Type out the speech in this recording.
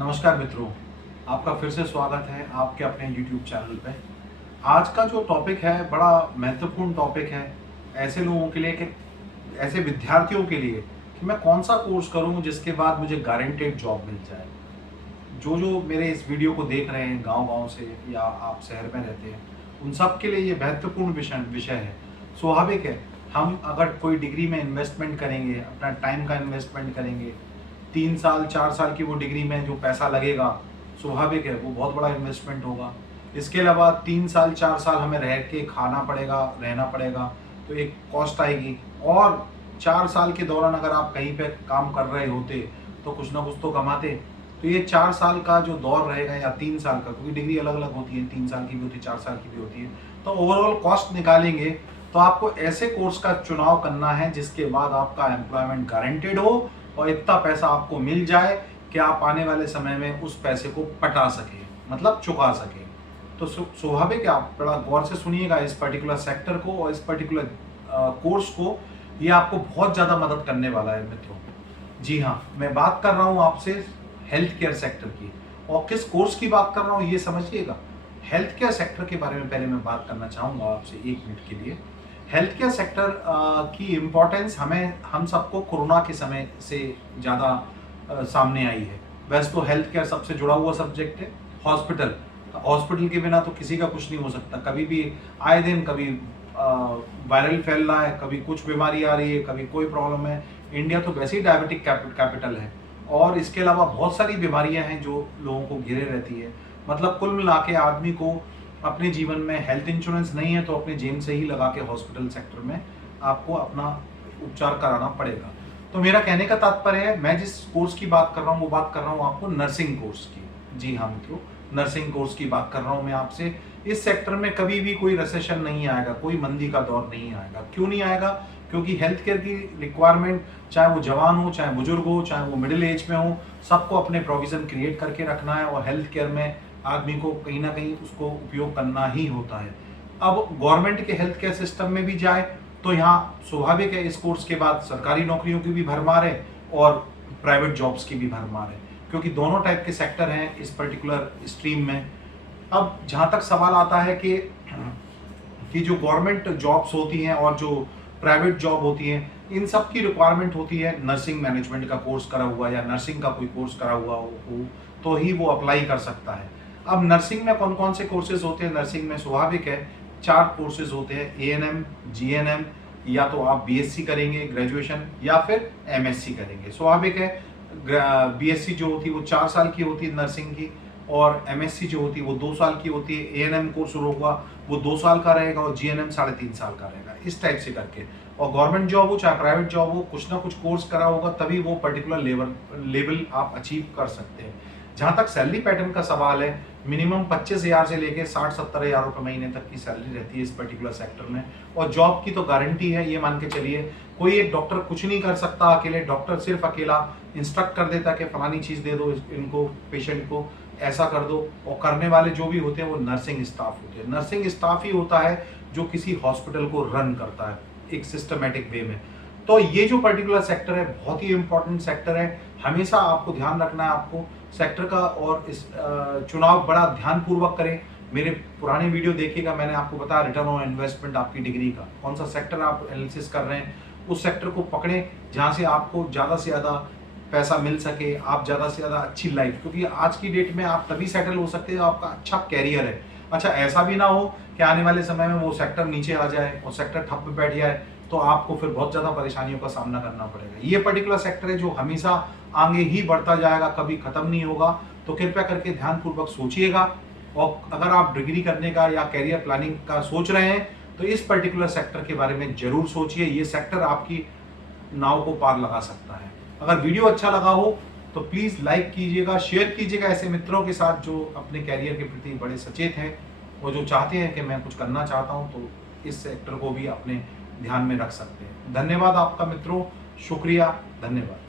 नमस्कार मित्रों, आपका फिर से स्वागत है आपके अपने YouTube चैनल पे। आज का जो टॉपिक है बड़ा महत्वपूर्ण टॉपिक है ऐसे लोगों के लिए कि ऐसे विद्यार्थियों के लिए कि मैं कौन सा कोर्स करूं जिसके बाद मुझे गारंटेड जॉब मिल जाए। जो जो मेरे इस वीडियो को देख रहे हैं गांव-गांव से या आप शहर में रहते हैं, उन सब के लिए ये महत्वपूर्ण विषय है। स्वाभाविक है, हम अगर कोई डिग्री में इन्वेस्टमेंट करेंगे, अपना टाइम का इन्वेस्टमेंट करेंगे, 3 साल 4 साल की वो डिग्री में जो पैसा लगेगा, स्वाभाविक है वो बहुत बड़ा इन्वेस्टमेंट होगा। इसके अलावा 3 साल 4 साल हमें रह के खाना पड़ेगा, रहना पड़ेगा, तो एक कॉस्ट आएगी। और 4 साल के दौरान अगर आप कहीं पे काम कर रहे होते तो कुछ ना कुछ तो कमाते। तो ये 4 साल का जो दौर रहेगा या 3 साल का, क्योंकि डिग्री अलग-अलग होती है, 3 साल की भी होती है, 4 साल की भी होती है। तो ओवरऑल कॉस्ट निकालेंगे तो आपको ऐसे कोर्स का चुनाव करना है जिसके बाद आपका एम्प्लॉयमेंट गारंटेड हो और इतना पैसा आपको मिल जाए कि आप आने वाले समय में उस पैसे को पटा सकें, मतलब चुका सकें। तो स्वाभाविक है, आप बड़ा गौर से सुनिएगा इस पर्टिकुलर सेक्टर को और इस पर्टिकुलर कोर्स को। ये आपको बहुत ज़्यादा मदद करने वाला है मित्रों। जी हाँ, मैं बात कर रहा हूँ आपसे हेल्थ केयर सेक्टर की। और किस कोर्स की बात कर रहा हूँ ये समझिएगा। हेल्थ केयर सेक्टर के बारे में पहले मैं बात करना चाहूँगा आपसे 1 मिनट के लिए। हेल्थ केयर सेक्टर की इम्पोर्टेंस हम सबको कोरोना के समय से ज़्यादा सामने आई है। वैसे तो हेल्थ केयर सबसे जुड़ा हुआ सब्जेक्ट है। हॉस्पिटल के बिना तो किसी का कुछ नहीं हो सकता। कभी भी आए दिन कभी वायरल फैल रहा है, कभी कुछ बीमारी आ रही है, कभी कोई प्रॉब्लम है। इंडिया तो वैसे ही डायबिटिक कैपिटल है और इसके अलावा बहुत सारी बीमारियां हैं जो लोगों को घिरे रहती है। मतलब कुल मिला के आदमी को अपने जीवन में हेल्थ इंश्योरेंस नहीं है तो अपने जेब से ही लगा के हॉस्पिटल सेक्टर में आपको अपना उपचार कराना पड़ेगा। तो मेरा कहने का तात्पर्य है, मैं जिस कोर्स की बात कर रहा हूँ वो बात कर रहा हूँ आपको नर्सिंग कोर्स की। जी हाँ मित्रों, नर्सिंग कोर्स की बात कर रहा हूँ मैं आपसे। इस सेक्टर में कभी भी कोई रिसेशन नहीं आएगा, कोई मंदी का दौर नहीं आएगा। क्यों नहीं आएगा? क्योंकि हेल्थ केयर की रिक्वायरमेंट, चाहे वो जवान हो, चाहे बुजुर्ग हो, चाहे वो मिडिल एज में हो, सबको अपने प्रोविजन क्रिएट करके रखना है और हेल्थ केयर में आदमी को कहीं ना कहीं उसको उपयोग करना ही होता है। अब गवर्नमेंट के हेल्थ केयर सिस्टम में भी जाए तो यहाँ स्वाभाविक है इस कोर्स के बाद सरकारी नौकरियों की भी भरमार है और प्राइवेट जॉब्स की भी भरमार है, क्योंकि दोनों टाइप के सेक्टर हैं इस पर्टिकुलर स्ट्रीम में। अब जहाँ तक सवाल आता है कि जो गवर्नमेंट जॉब्स होती हैं और जो प्राइवेट जॉब होती हैं, इन सब की रिक्वायरमेंट होती है नर्सिंग मैनेजमेंट का कोर्स करा हुआ या नर्सिंग का कोई कोर्स करा हुआ हो तो ही वो अप्लाई कर सकता है। अब नर्सिंग में कौन कौन से कोर्सेज होते हैं? नर्सिंग में स्वाभाविक है 4 कोर्सेज होते हैं, एएनएम, जीएनएम, या तो आप बीएससी करेंगे ग्रेजुएशन या फिर एमएससी करेंगे। स्वाभाविक है बीएससी जो होती है वो 4 साल की होती है नर्सिंग की, और एमएससी जो होती है वो 2 साल की होती है। एएनएम कोर्स शुरू हुआ वो 2 साल का रहेगा और जीएनएम 3.5 साल का रहेगा, इस टाइप से करके। और गवर्नमेंट जॉब हो चाहे प्राइवेट जॉब हो, कुछ ना कुछ कोर्स करा होगा तभी वो पर्टिकुलर लेवल आप अचीव कर सकते हैं। जहाँ तक सैलरी पैटर्न का सवाल है, मिनिमम 25,000 से लेके 60-70,000 रुपये महीने तक की सैलरी रहती है इस पर्टिकुलर सेक्टर में। और जॉब की तो गारंटी है, ये मान के चलिए कोई एक डॉक्टर कुछ नहीं कर सकता अकेले। डॉक्टर सिर्फ अकेला इंस्ट्रक्ट कर देता कि फलानी चीज़ दे दो इनको, पेशेंट को ऐसा कर दो, और करने वाले जो भी होते हैं वो नर्सिंग स्टाफ होते हैं। नर्सिंग स्टाफ ही होता है जो किसी हॉस्पिटल को रन करता है एक सिस्टमेटिक वे में। तो ये जो पर्टिकुलर सेक्टर है बहुत ही इंपॉर्टेंट सेक्टर है। हमेशा आपको ध्यान रखना है आपको सेक्टर का, और इस चुनाव बड़ा ध्यानपूर्वक करें। मेरे पुराने वीडियो देखिएगा, मैंने आपको बताया रिटर्न ऑन इन्वेस्टमेंट आपकी डिग्री का, कौन सा सेक्टर आप एनालिसिस कर रहे हैं उस सेक्टर को पकड़ें जहाँ से आपको ज़्यादा से ज़्यादा पैसा मिल सके, आप ज़्यादा से ज़्यादा अच्छी लाइफ, क्योंकि आज की डेट में आप तभी सेटल हो सकते हैं आपका अच्छा कैरियर है। अच्छा, ऐसा भी ना हो कि आने वाले समय में वो सेक्टर नीचे आ जाए और सेक्टर ठप बैठ जाए तो आपको फिर बहुत ज़्यादा परेशानियों का सामना करना पड़ेगा। ये पर्टिकुलर सेक्टर है जो हमेशा आगे ही बढ़ता जाएगा, कभी ख़त्म नहीं होगा। तो कृपया करके ध्यानपूर्वक सोचिएगा, और अगर आप डिग्री करने का या कैरियर प्लानिंग का सोच रहे हैं तो इस पर्टिकुलर सेक्टर के बारे में ज़रूर सोचिए। ये सेक्टर आपकी नाव को पार लगा सकता है। अगर वीडियो अच्छा लगा हो तो प्लीज़ लाइक कीजिएगा, शेयर कीजिएगा ऐसे मित्रों के साथ जो अपने कैरियर के प्रति बड़े सचेत हैं और जो चाहते हैं कि मैं कुछ करना चाहता हूं, तो इस सेक्टर को भी अपने ध्यान में रख सकते हैं। धन्यवाद आपका मित्रों, शुक्रिया, धन्यवाद।